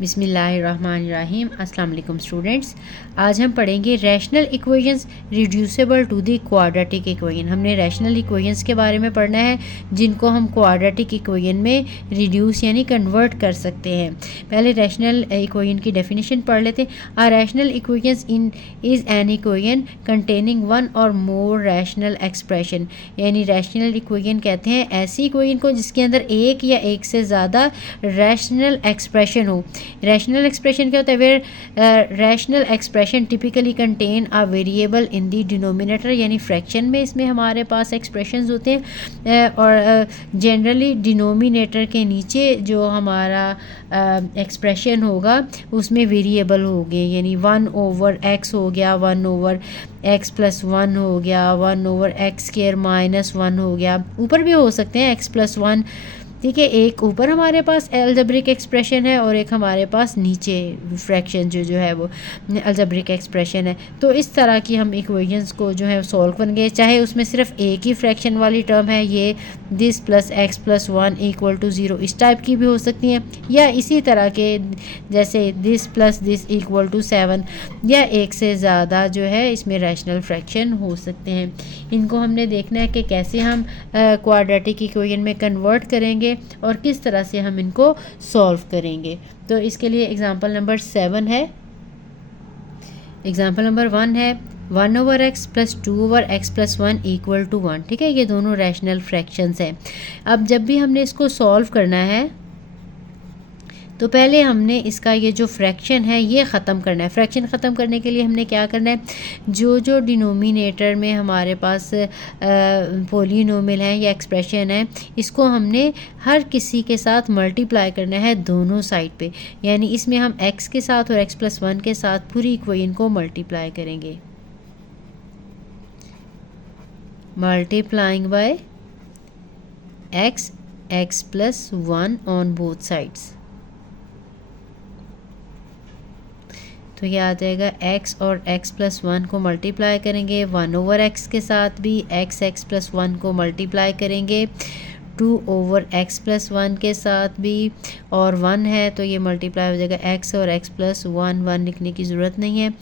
बिस्मिल्लाहिर्रहमानिर्रहीम। अस्सलाम वालेकुम स्टूडेंट्स, आज हम पढ़ेंगे rational equations reducible to the quadratic equation. हमने रैशनल इक्वेशंस के बारे में पढ़ना है जिनको हम क्वाड्रेटिक इक्वेशन में रिड्यूस यानी कन्वर्ट कर सकते हैं। पहले रैशनल इक्वेशन की डेफिनेशन पढ़ लेते हैं। A rational equations in is an equation containing one और मोर रैशनल एक्सप्रेशन। यानी रैशनल इक्वेशन कहते हैं ऐसी इक्वेशन को जिसके अंदर एक या एक से ज़्यादा रैशनल एक्सप्रेशन हो। रैशनल एक्सप्रेशन क्या होता है? Where rational expression typically contain a variable in the denominator, यानी फ्रैक्शन में इसमें हमारे पास एक्सप्रेशंस होते हैं और जनरली डिनोमिनेटर के नीचे जो हमारा एक्सप्रेशन होगा उसमें वेरिएबल हो गए, यानी 1/x हो गया, 1/x+1 हो गया, 1/x² हो गया। ऊपर भी हो सकते हैं x+1, ठीक है। एक ऊपर हमारे पास अलजेब्रिक एक्सप्रेशन है और एक हमारे पास नीचे फ्रैक्शन जो है वो अलजेब्रिक एक्सप्रेशन है। तो इस तरह की हम इक्वेशंस को जो है सॉल्व करेंगे, चाहे उसमें सिर्फ एक ही फ्रैक्शन वाली टर्म है, ये दिस प्लस एक्स प्लस 1 = 0, इस टाइप की भी हो सकती हैं, या इसी तरह के जैसे दिस प्लस दिस = 7, या एक से ज़्यादा जो है इसमें रैशनल फ्रैक्शन हो सकते हैं। इनको हमने देखना है कि कैसे हम क्वाड्रेटिक इक्वेशन में कन्वर्ट करेंगे और किस तरह से हम इनको सॉल्व करेंगे। तो इसके लिए एग्जांपल नंबर 7 है। एग्जांपल नंबर 1 है 1/x + 2/x + 1 = 1, ठीक है। ये दोनों रैशनल फ्रैक्शंस हैं। अब जब भी हमने इसको सॉल्व करना है तो पहले हमने इसका ये जो फ्रैक्शन है ये ख़त्म करना है। फ्रैक्शन ख़त्म करने के लिए हमने क्या करना है, जो डिनोमिनेटर में हमारे पास पॉलिनोमियल है या एक्सप्रेशन है, इसको हमने हर किसी के साथ मल्टीप्लाई करना है दोनों साइड पे। यानी इसमें हम x के साथ और x+1 के साथ पूरी इक्वेशन को मल्टीप्लाई करेंगे। Multiplying by x+1 on both sides. तो ये आ जाएगा x और x+1 को मल्टीप्लाई करेंगे, 1/x के साथ भी x+1 को मल्टीप्लाई करेंगे, 2/x+1 के साथ भी, और 1 है तो ये मल्टीप्लाई हो जाएगा x और x+1, 1 लिखने की ज़रूरत नहीं है।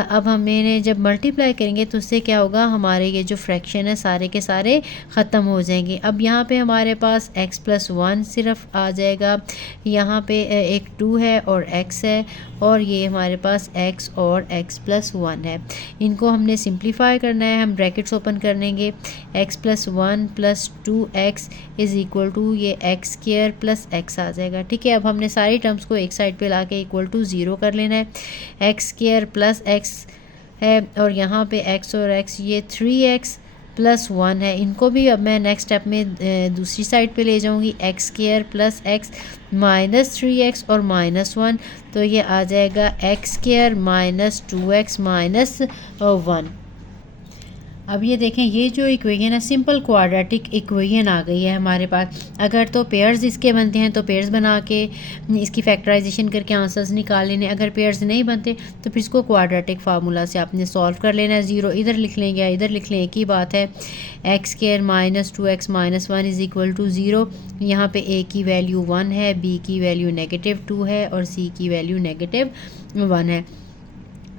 अब हमें जब मल्टीप्लाई करेंगे तो उससे क्या होगा, हमारे ये जो फ्रैक्शन है सारे के सारे ख़त्म हो जाएंगे। अब यहाँ पे हमारे पास x+1 सिर्फ आ जाएगा, यहाँ पे एक 2 है और x है, और ये हमारे पास x और x+1 है। इनको हमने सिंप्लीफाई करना है। हम ब्रैकेट्स ओपन कर लेंगे, x+1 + 2x = ये x² + x आ जाएगा, ठीक है। अब हमने सारी टर्म्स को एक साइड पे लाके = 0 कर लेना है। x² + x है और यहाँ पे x और x ये 3x + 1 है। इनको भी अब मैं नेक्स्ट स्टेप में दूसरी साइड पे ले जाऊँगी, x² + x -3x और -1, तो ये आ जाएगा x² - 2x - 1। अब ये देखें, ये जो इक्वेशन है सिंपल क्वाड्रेटिक इक्वेशन आ गई है हमारे पास। अगर तो पेयर्स इसके बनते हैं तो पेयर्स बना के इसकी फैक्टराइजेशन करके आंसर्स निकाल लेने, अगर पेयर्स नहीं बनते तो फिर इसको क्वाड्रेटिक फार्मूला से आपने सॉल्व कर लेना है। 0 इधर लिख लें या इधर लिख लें, एक ही बात है। x² - 2x - 1 = 0। यहाँ पे a की वैल्यू 1 है, b की वैल्यू -2 है और c की वैल्यू -1 है।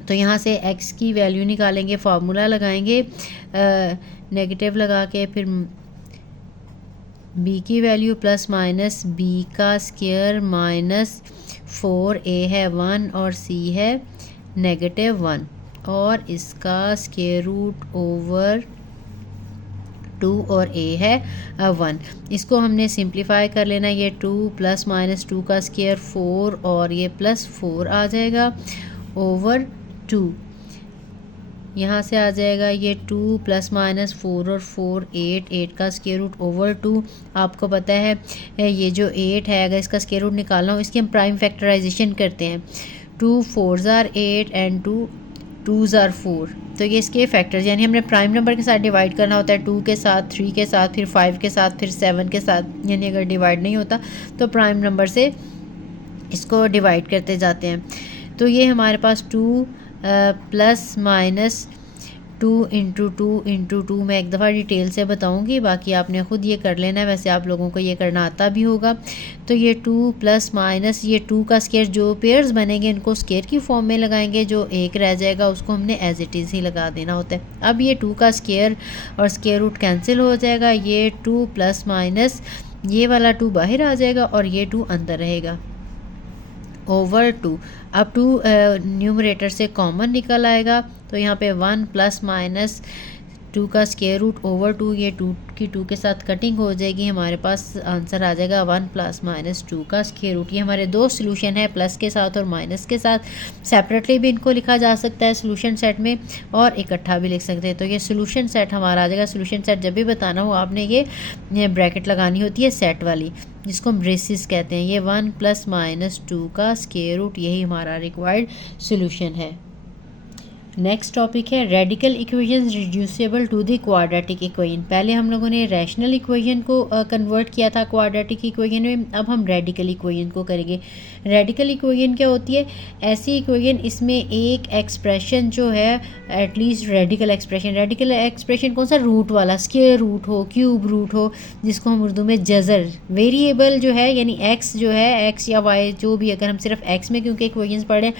तो यहाँ से x की वैल्यू निकालेंगे, फार्मूला लगाएंगे नेगेटिव लगा के, फिर b की वैल्यू ± b² - 4a है 1 और c है -1, और इसका स्क्वायर रूट ओवर 2 और a है 1। इसको हमने सिंप्लीफाई कर लेना। ये 2 ± 2 का स्क्वायर 4 और ये +4 आ जाएगा ओवर 2। यहाँ से आ जाएगा ये 2 ± 4 और 4 8 का स्क्वायर रूट ओवर 2। आपको पता है ये जो 8 है, अगर इसका स्क्वायर रूट निकालना हो इसकी हम प्राइम फैक्टराइजेशन करते हैं। 2 4s are 8 and 2 2s are 4, तो ये इसके फैक्टर्स, यानी हमने प्राइम नंबर के साथ डिवाइड करना होता है, 2 के साथ, 3 के साथ, फिर 5 के साथ, फिर 7 के साथ। यानी अगर डिवाइड नहीं होता तो प्राइम नंबर से इसको डिवाइड करते जाते हैं। तो ये हमारे पास 2 ± 2 मैं एक दफ़ा डिटेल से बताऊंगी, बाकी आपने ख़ुद ये कर लेना है, वैसे आप लोगों को ये करना आता भी होगा। तो ये 2 प्लस माइनस ये 2 का स्केयर, जो पेयर्स बनेंगे इनको स्केयर की फॉर्म में लगाएंगे, जो एक रह जाएगा उसको हमने एज इट इज़ ही लगा देना होता है। अब ये 2 का स्केयर और स्केयर रूट कैंसिल हो जाएगा, ये 2 प्लस माइनस ये वाला 2 बाहर आ जाएगा और ये 2 अंदर रहेगा ओवर 2। अब 2 न्यूमरेटर से कॉमन निकल आएगा, तो यहाँ पे 1 प्लस माइनस 2 का स्केयर रूट ओवर 2, ये 2 की 2 के साथ कटिंग हो जाएगी, हमारे पास आंसर आ जाएगा 1 प्लस माइनस 2 का स्केयर रूट। ये हमारे दो सोल्यूशन है, प्लस के साथ और माइनस के साथ। सेपरेटली भी इनको लिखा जा सकता है सोल्यूशन सेट में और इकट्ठा भी लिख सकते हैं। तो ये सोल्यूशन सेट हमारा आ जाएगा। सोल्यूशन सेट जब भी बताना हो आपने ये ब्रैकेट लगानी होती है सेट वाली, जिसको हम ब्रेसिस कहते हैं। ये 1 प्लस माइनस 2 का स्केयर रूट, यही हमारा रिक्वायर्ड सोल्यूशन है। नेक्स्ट टॉपिक है radical equations reducible to the quadratic equation. पहले हम लोगों ने रैशनल इक्वेशन को कन्वर्ट किया था क्वाड्रेटिक इक्वेशन में, अब हम रेडिकल इक्वेशन को करेंगे। रेडिकल इक्वेशन क्या होती है? ऐसी इक्वेशन इसमें एक एक्सप्रेशन जो है एटलीस्ट रेडिकल एक्सप्रेशन कौन सा? रूट वाला, स्क्वायर रूट हो, क्यूब रूट हो, जिसको हम उर्दू में जज़र, वेरिएबल जो है यानी एक्स जो है, एक्स या वाई जो भी, अगर हम सिर्फ एक्स में क्योंकि इक्वेशंस पढ़ें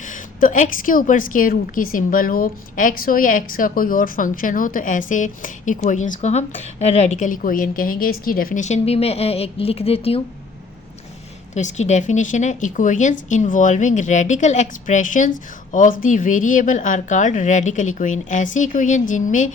तो एक्स के ऊपर स्क्वायर रूट की सिंबल हो, एक्स हो या एक्स का कोई और फंक्शन हो, तो ऐसे इक्वेशंस को हम रेडिकल इक्वेशन कहेंगे। इसकी डेफिनेशन भी मैं एक लिख देती हूँ। तो इसकी डेफिनेशन है equations involving radical expressions of the variable are called radical equation. ऐसी इक्वेशन जिनमें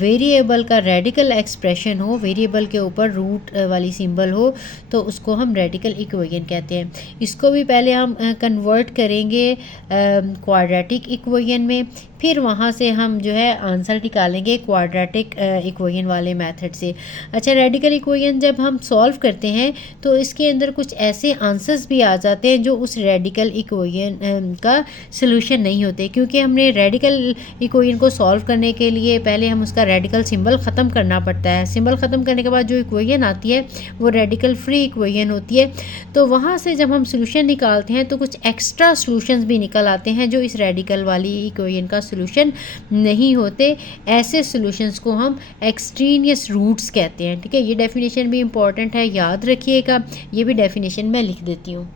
वेरिएबल का रेडिकल एक्सप्रेशन हो, वेरिएबल के ऊपर रूट वाली सिंबल हो, तो उसको हम रेडिकल इक्वेशन कहते हैं। इसको भी पहले हम कन्वर्ट करेंगे क्वाड्रेटिक इक्वेशन में, फिर वहाँ से हम जो है आंसर निकालेंगे क्वाड्रेटिक इक्वेशन वाले मेथड से। अच्छा, रेडिकल इक्वेशन जब हम सॉल्व करते हैं तो इसके अंदर कुछ ऐसे आंसर्स भी आ जाते हैं जो उस रेडिकल इक्वेशन का सोल्यूशन नहीं होते, क्योंकि हमने रेडिकल इक्वेशन को सॉल्व करने के लिए पहले हम उसका रेडिकल सिंबल ख़त्म करना पड़ता है। सिंबल ख़त्म करने के बाद जो इक्वेशन आती है वो रेडिकल फ्री इक्वेशन होती है। तो वहाँ से जब हम सोल्यूशन निकालते हैं तो कुछ एक्स्ट्रा सोल्यूशंस भी निकल आते हैं जो इस रेडिकल वाली इक्वेशन का सोल्यूशन नहीं होते। ऐसे सोल्यूशंस को हम एक्सट्रेनियस रूट्स कहते हैं। ठीक है, ये डेफिनेशन भी इंपॉर्टेंट है, याद रखिएगा। ये भी डेफिनेशन मैं लिख देती हूँ।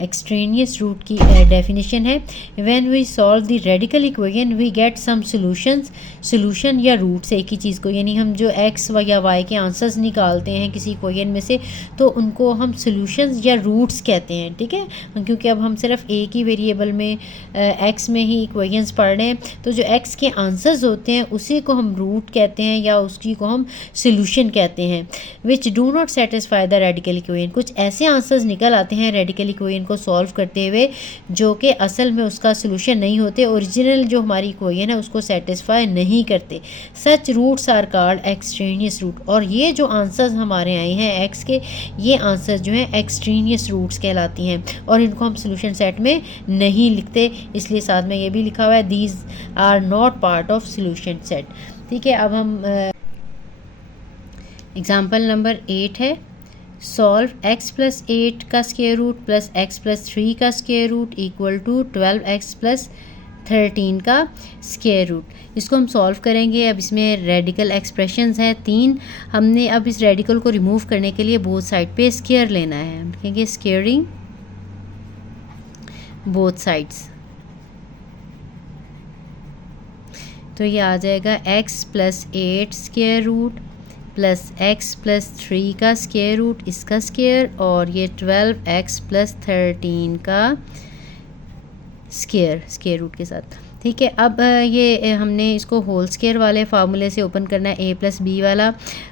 एक्सट्रेनियस रूट की डेफिनेशन है, when we solve the radical equation we get some solution या रूट से एक ही चीज़ को, यानी हम जो एक्स या वाई के आंसर्स निकालते हैं किसी इक्वेशन में से, तो उनको हम सोल्यूशंस या रूट्स कहते हैं। ठीक है, क्योंकि अब हम सिर्फ एक ही वेरिएबल में एक्स में ही इक्वेशंस पढ़ रहे हैं, तो जो एक्स के आंसर्स होते हैं उसी को हम रूट कहते हैं या उसी को हम सोल्यूशन कहते हैं। Which do not satisfy the radical equation. कुछ ऐसे आंसर्स निकल आते हैं रेडिकल इक्वेशन को सॉल्व करते हुए जो कि असल में उसका सोल्यूशन नहीं होते, ओरिजिनल जो हमारी इक्वेशन है उसको सेटिस्फाई नहीं करते। Such roots are called extraneous root. और ये जो आंसर्स हमारे आए हैं एक्स के, ये आंसर्स जो हैं एक्सट्रेनियस रूट्स कहलाती हैं और इनको हम सोल्यूशन सेट में नहीं लिखते, इसलिए साथ में ये भी लिखा हुआ है these are not part of solution set. ठीक है, अब हम एग्जाम्पल नंबर 8 है, सॉल्व x प्लस 8 का square root plus x plus 3 का square root equal to 12x plus 13 का स्क्वायर रूट। इसको हम सॉल्व करेंगे। अब इसमें रेडिकल एक्सप्रेशंस हैं 3। हमने अब इस रेडिकल को रिमूव करने के लिए बोथ साइड पे स्क्वायर लेना है। हम लिखेंगे स्क्वायरिंग बोथ साइड्स, तो ये आ जाएगा x plus 8 square root plus x plus 3 का स्क्वायर रूट, इसका स्क्वायर, और ये 12x प्लस 13 का स्क्वायर रूट के साथ। ठीक है, अब ये हमने इसको होल स्क्वायर वाले फार्मूले से ओपन करना है, a प्लस बी वाला।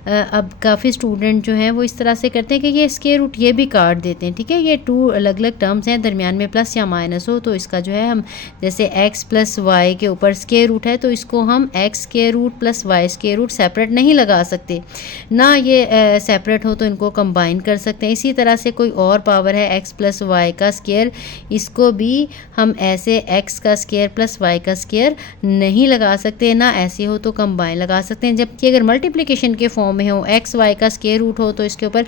अब काफ़ी स्टूडेंट जो हैं वो इस तरह से करते हैं कि ये स्क्वायर रूट ये भी काट देते हैं। ठीक है, ये 2 अलग अलग टर्म्स हैं, दरमियान में प्लस या माइनस हो, तो इसका जो है हम जैसे x प्लस वाई के ऊपर स्क्वायर रूट है तो इसको हम x square root plus Y square root separate नहीं लगा सकते, ना ये सेपरेट हो तो इनको कंबाइन कर सकते हैं। इसी तरह से कोई और पावर है x प्लस वाई का स्क्वायर, इसको भी हम ऐसे x का स्क्वायर प्लस वाई वाई का स्क्वायर नहीं लगा सकते, ना ऐसे हो तो कंबाइन लगा सकते हैं। जबकि अगर मल्टीप्लिकेशन के फॉर्म में हो, एक्स वाई का स्क्वायर रूट हो, तो इसके ऊपर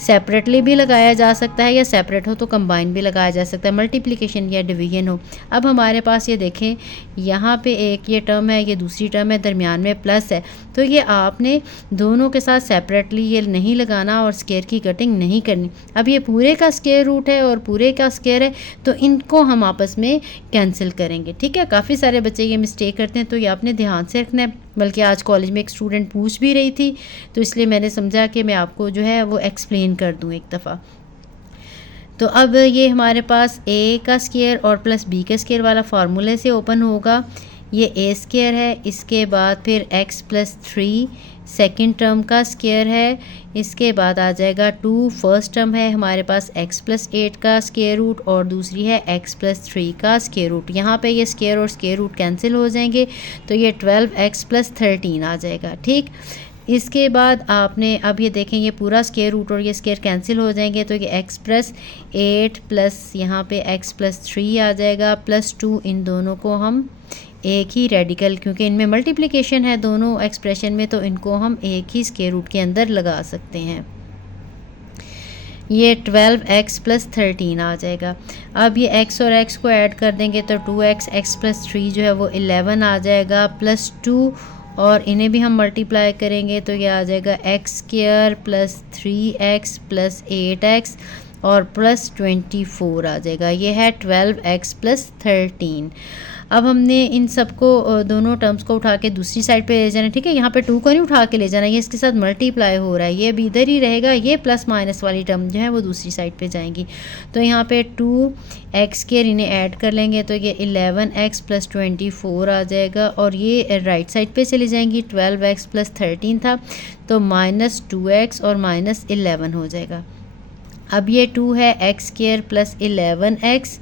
सेपरेटली भी लगाया जा सकता है, या सेपरेट हो तो कंबाइन भी लगाया जा सकता है, मल्टीप्लिकेशन या डिवीजन हो। अब हमारे पास ये देखें, यहाँ पे एक ये टर्म है, ये दूसरी टर्म है, दरमियान में प्लस है, तो ये आपने दोनों के साथ सेपरेटली ये नहीं लगाना और स्क्वायर की कटिंग नहीं करनी। अब ये पूरे का स्क्वायर रूट है और पूरे का स्क्वायर है, तो इनको हम आपस में कैंसिल करेंगे। ठीक है, काफ़ी सारे बच्चे ये मिस्टेक करते हैं, तो ये आपने ध्यान से रखना है। बल्कि आज कॉलेज में एक स्टूडेंट पूछ भी रही थी, तो इसलिए मैंने समझा कि मैं आपको जो है वो एक्सप्लेन कर दूं एक दफ़ा। तो अब ये हमारे पास ए का स्क्वायर और प्लस बी के स्क्वायर वाला फार्मूले से ओपन होगा। ये ए स्क्वायर है, इसके बाद फिर एक्स प्लस 3 सेकेंड टर्म का स्क्वायर है, इसके बाद आ जाएगा 2 फर्स्ट टर्म है हमारे पास एक्स प्लस 8 का स्क्वायर रूट, और दूसरी है एक्स प्लस 3 का स्क्वायर रूट। यहाँ पे ये स्क्वायर और स्क्वायर रूट कैंसिल हो जाएंगे, तो ये 12x प्लस 13 आ जाएगा। ठीक, इसके बाद आपने अब ये देखें, ये पूरा स्क्वायर रूट और ये स्क्वायर कैंसिल हो जाएंगे, तो ये x प्लस 8 प्लस यहाँ पे x प्लस 3 आ जाएगा, प्लस 2, इन दोनों को हम एक ही रेडिकल, क्योंकि इनमें मल्टीप्लिकेशन है दोनों एक्सप्रेशन में, तो इनको हम एक ही स्क्वायर रूट के अंदर लगा सकते हैं। ये 12x प्लस 13 आ जाएगा। अब ये x और x को ऐड कर देंगे, तो 2x x प्लस 3 जो है वो 11 आ जाएगा, प्लस 2, और इन्हें भी हम मल्टीप्लाई करेंगे, तो ये आ जाएगा x square plus 3x plus 8x और प्लस 24 आ जाएगा। ये है 12x प्लस 13। अब हमने इन सबको दोनों टर्म्स को उठा के दूसरी साइड पे ले जाना है। ठीक है, यहाँ पे 2 को नहीं उठा के ले जाना, ये इसके साथ मल्टीप्लाई हो रहा है, ये भी इधर ही रहेगा, ये प्लस माइनस वाली टर्म जो है वो दूसरी साइड पे जाएंगी। तो यहाँ पे 2x के इन्हें ऐड कर लेंगे, तो ये 11x प्लस 24 आ जाएगा, और ये राइट साइड पे चली जाएंगी। 12x प्लस 13 था, तो माइनस 2x और माइनस 11 हो जाएगा। अब ये 2 है x square plus 11x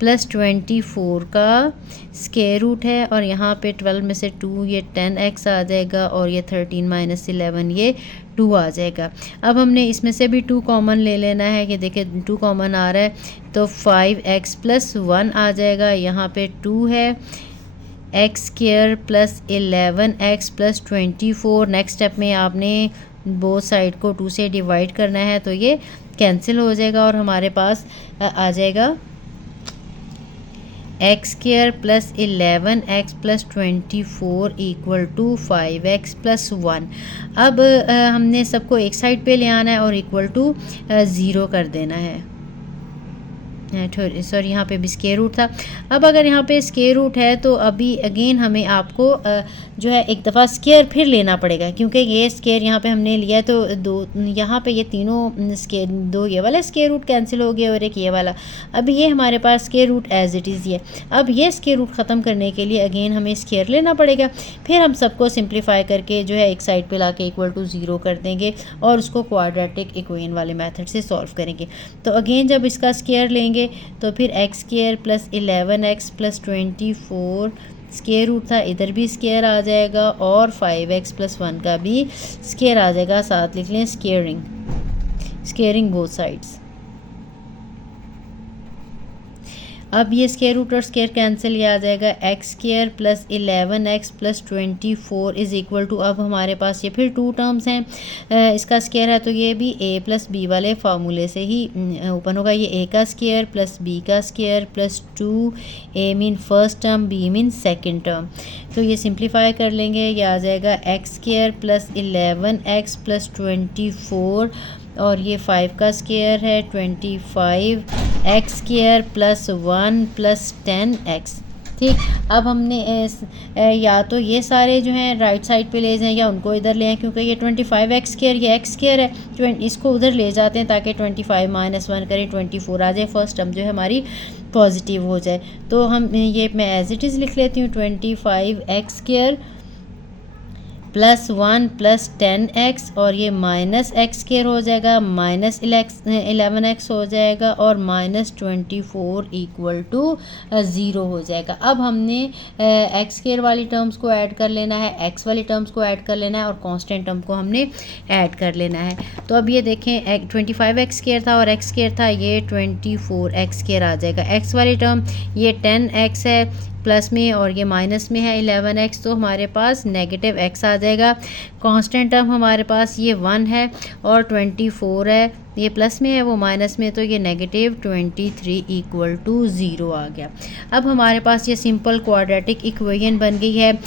plus 24 का स्क्वायर रूट है, और यहाँ पे 12 में से 2, ये 10x आ जाएगा, और ये 13 माइनस 11 ये 2 आ जाएगा। अब हमने इसमें से भी 2 कॉमन ले लेना है, कि देखिए 2 कॉमन आ रहा है, तो 5x प्लस 1 आ जाएगा। यहाँ पे 2 है x square plus 11x plus 24। Next step में आपने बोथ साइड को 2 से डिवाइड करना है, तो ये कैंसिल हो जाएगा, और हमारे पास आ जाएगा X square plus 11x plus 24 equal to 5x plus 1। अब हमने सबको एक साइड पे ले आना है और इक्वल टू 0 कर देना है। सॉरी, यहाँ पे भी स्क्वायर रूट था। अब अगर यहाँ पे स्क्वायर रूट है, तो अभी अगेन हमें आपको जो है एक दफ़ा स्क्वायर फिर लेना पड़ेगा, क्योंकि ये स्क्वायर यहाँ पे हमने लिया है, तो दो यहाँ पे ये तीनों स्क्वायर, 2 ये वाला स्क्वायर रूट कैंसिल हो गया और एक ये वाला। अब ये हमारे पास square root as it is है। अब ये स्क्वायर रूट ख़त्म करने के लिए अगेन हमें स्क्वायर लेना पड़ेगा, फिर हम सबको सिंप्लीफाई करके जो है एक साइड पे लाके इक्वल टू 0 कर देंगे, और उसको क्वाड्रेटिक इक्वेशन वाले मेथड से सॉल्व करेंगे। तो अगेन जब इसका स्क्वायर लेंगे, तो फिर X square plus 11x plus 24 square root था, इधर भी स्क्वायर आ जाएगा, और 5x प्लस 1 का भी स्क्वायर आ जाएगा। साथ लिख लें स्क्वेयरिंग बोथ साइड्स। अब ये स्क्वायर रूट और स्क्वायर कैंसिल, ये आ जाएगा X square plus 11x plus 24 is equal to, अब हमारे पास ये फिर 2 टर्म्स हैं, इसका स्क्वायर है, तो ये भी a प्लस बी वाले फार्मूले से ही ओपन होगा। ये a का स्क्वायर प्लस b का square plus 2, a mean first term, b mean second term, तो ये सिंप्लीफाई कर लेंगे। ये आ जाएगा X square plus 11x plus 24, और ये 5 का स्क्वायर है 25 x square plus 1 plus 10x। ठीक, अब हमने या तो ये सारे जो हैं राइट साइड पे ले जाएं, या उनको इधर ले आएँ, क्योंकि ये 25x स्क्वायर ये एक्स स्क्वायर है, इसको उधर ले जाते हैं ताकि 25 माइनस 1 करें, 24 आ जाए, फर्स्ट टर्म जो है हमारी पॉजिटिव हो जाए। तो हम ये मैं एज इट इज़ लिख लेती हूँ, 25x स्क्वायर +1 + 10x और ये -x² हो जाएगा, -11x हो जाएगा और -24 = 0 हो जाएगा। अब हमने x² वाली टर्म्स को ऐड कर लेना है, x वाली टर्म्स को ऐड कर लेना है और कांस्टेंट टर्म को हमने ऐड कर लेना है। तो अब ये देखें 25x² था और x² था, ये 24x² आ जाएगा। x वाली टर्म ये 10x है प्लस में और ये माइनस में है 11x, तो हमारे पास नेगेटिव x आ जाएगा। कांस्टेंट टर्म हमारे पास ये 1 है और 24 है, ये प्लस में है वो माइनस में, तो ये -23 = 0 आ गया। अब हमारे पास ये सिंपल क्वाड्रेटिक इक्वेशन बन गई है।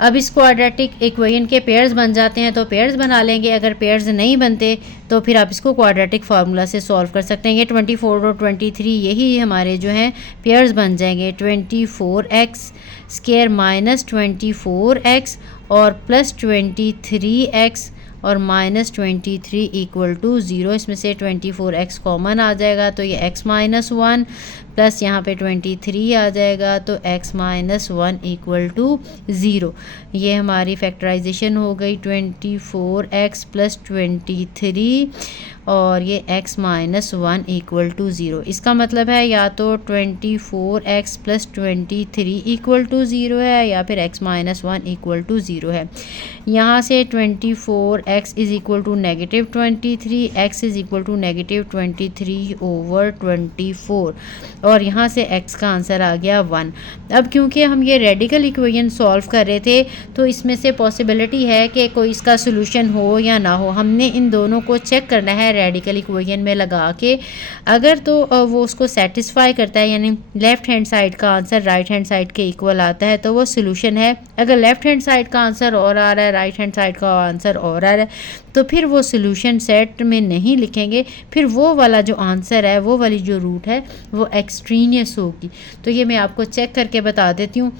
अब इस क्वाड्रेटिक इक्वेशन के पेयर्स बन जाते हैं तो पेयर्स बना लेंगे, अगर पेयर्स नहीं बनते तो फिर आप इसको क्वाड्रेटिक फार्मूला से सॉल्व कर सकते हैं। ये 24 और 23 यही हमारे जो हैं पेयर्स बन जाएंगे। 24x² -24x और +23x और -23 = 0। इसमें से 24x कॉमन आ जाएगा तो ये x - 1 प्लस यहाँ पे 23 आ जाएगा तो x - 1 = 0। ये हमारी फैक्टराइजेशन हो गई 24x + 23 और ये x - 1 = 0। इसका मतलब है या तो 24x + 23 = 0 है या फिर x - 1 = 0 है। यहाँ से 24x = -23, x = -23/24 और यहाँ से x का आंसर आ गया 1। अब क्योंकि हम ये रेडिकल इक्वेशन सॉल्व कर रहे थे तो इसमें से पॉसिबिलिटी है कि कोई इसका सोल्यूशन हो या ना हो। हमने इन दोनों को चेक करना है रेडिकल इक्वेशन में लगा के, अगर तो वो उसको सेटिस्फाई करता है यानी लेफ़्ट हैंड साइड का आंसर राइट हैंड साइड के इक्वल आता है तो वो सोल्यूशन है। अगर लेफ़्ट हैंड साइड का आंसर और आ रहा है, राइट हैंड साइड का आंसर और आ रहा है, तो फिर वो सोल्यूशन सेट में नहीं लिखेंगे, फिर वो वाला जो आंसर है, वो वाली जो रूट है वो एक्सट्रीनियस होगी। तो ये मैं आपको चेक करके बता देती हूँ।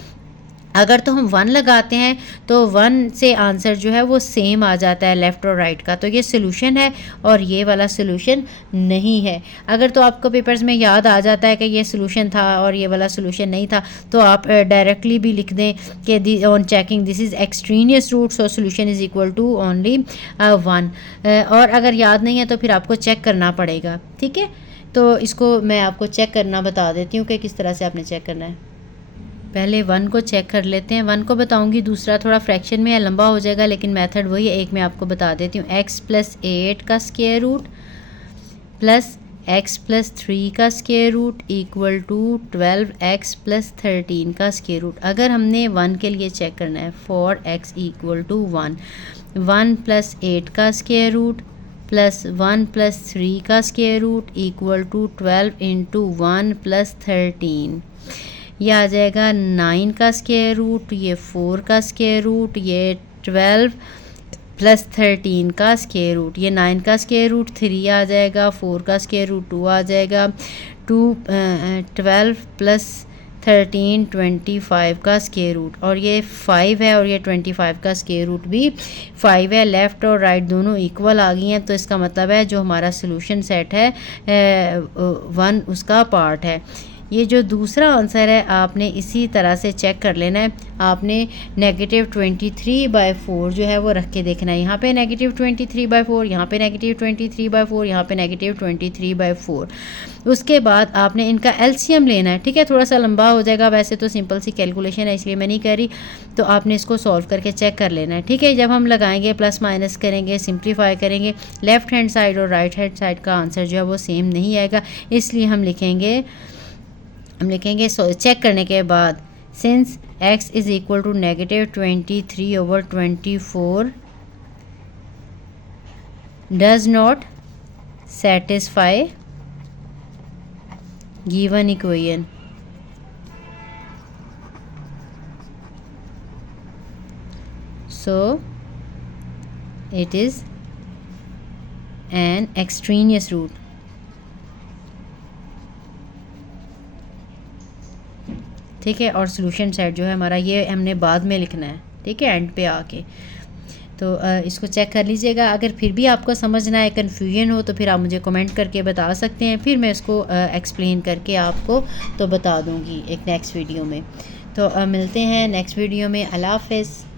अगर तो हम 1 लगाते हैं तो 1 से आंसर जो है वो सेम आ जाता है लेफ़्ट और राइट का, तो ये सोल्यूशन है और ये वाला सोल्यूशन नहीं है। अगर तो आपको पेपर्स में याद आ जाता है कि ये सोल्यूशन था और ये वाला सोल्यूशन नहीं था तो आप डायरेक्टली भी लिख दें कि on checking this is extraneous root so solution is equal to only 1। और अगर याद नहीं है तो फिर आपको चेक करना पड़ेगा, ठीक है। तो इसको मैं आपको चेक करना बता देती हूँ कि किस तरह से आपने चेक करना है। पहले 1 को चेक कर लेते हैं। 1 को बताऊंगी, दूसरा थोड़ा फ्रैक्शन में है, लंबा हो जाएगा, लेकिन मेथड वही है। एक मैं आपको बता देती हूँ। x + 8 का स्क्वायर रूट प्लस x + 3 का square root equal to 12x + 13 का स्क्वायर रूट। अगर हमने 1 के लिए चेक करना है फॉर x = 1, 1 + 8 का स्क्वायर रूट प्लस 1 + 3 का स्क्वायर रूट इक्वल टू 12 × 1 + 13। यह आ जाएगा 9 का स्क्वायर रूट, ये 4 का स्क्वायर रूट, ये 12 + 13 का स्क्वायर रूट, ये 9 का स्क्वायर रूट 3 आ जाएगा, 4 का स्क्वायर रूट 2 आ जाएगा, 12 + 13 25 का स्क्वायर रूट, और ये 5 है और ये 25 का स्क्वायर रूट भी 5 है। लेफ़्ट और राइट दोनों इक्वल आ गई हैं, तो इसका मतलब है जो हमारा सोल्यूशन सेट है 1 उसका पार्ट है। ये जो दूसरा आंसर है आपने इसी तरह से चेक कर लेना है। आपने -23/4 जो है वो रख के देखना है। यहाँ पे -23/4, यहाँ पे -23/4, यहाँ पे -23/4। उसके बाद आपने इनका एलसीएम लेना है, ठीक है। थोड़ा सा लंबा हो जाएगा, वैसे तो सिंपल सी कैलकुलेशन है इसलिए मैं नहीं कर रही, तो आपने इसको सॉल्व करके चेक कर लेना है, ठीक है। जब हम लगाएंगे प्लस माइनस करेंगे, सिंप्लीफाई करेंगे, लेफ़्ट हैंड साइड और राइट हैंड साइड का आंसर जो है वो सेम नहीं आएगा, इसलिए हम लिखेंगे चेक करने के बाद since x = -23/24 does not satisfy given equation, so it is an extraneous root। ठीक है। और सोल्यूशन सेट जो है हमारा ये हमने बाद में लिखना है, ठीक है, एंड पे आके। तो इसको चेक कर लीजिएगा। अगर फिर भी आपको समझना है, कन्फ्यूजन हो, तो फिर आप मुझे कमेंट करके बता सकते हैं, फिर मैं इसको एक्सप्लेन करके आपको तो बता दूंगी एक नेक्स्ट वीडियो में। तो मिलते हैं नेक्स्ट वीडियो में। अल्लाह हाफ़िज़।